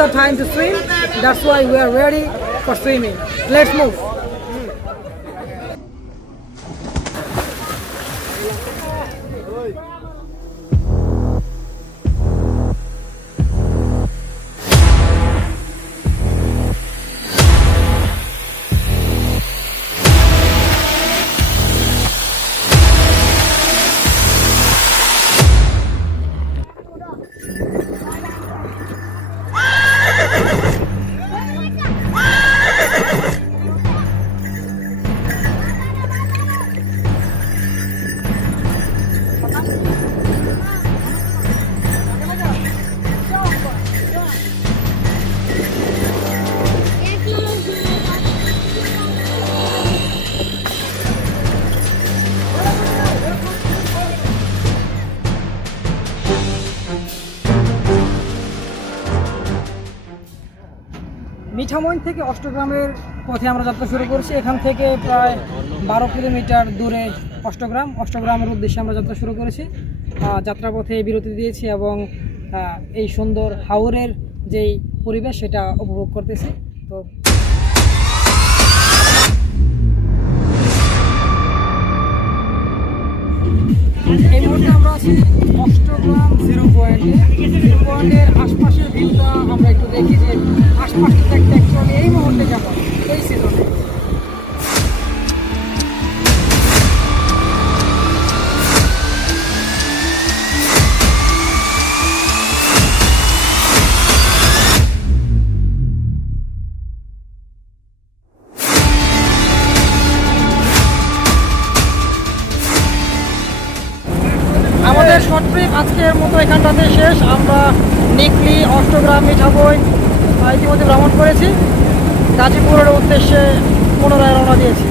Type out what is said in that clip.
the time to swim. That's why we are ready for swimming. Let's move. Mithamain থেকে অষ্টগ্রামের পথে আমরা যাত্রা শুরু করেছি। এখান থেকে প্রায় 12 কিলোমিটার দূরে অষ্টগ্রামের উদ্দেশ্যে আমরা যাত্রা শুরু করেছি। যাত্রাপথে বিরতি দিয়েছি এবং এই সুন্দর হাওরের যেই পরিবেশ সেটা উপভোগ করতেছি। তো এই মুহূর্তে আমরা আছি অষ্টগ্রাম জিরো পয়েন্টের আশপাশের ভিউটা আমরা একটু দেখি যে আশপাশটা দেখতে অ্যাকচুয়ালি এই মুহূর্তে কেমন এই সিজনে। আমাদের শর্ট ট্রিপ আজকের মতো এখানটাতে শেষ। আমরা নিকলি, অষ্টগ্রাম, মিঠামইন ইতিমধ্যে ভ্রমণ করেছি। গাজীপুরের উদ্দেশ্যে পুনরায় রওনা দিয়েছি।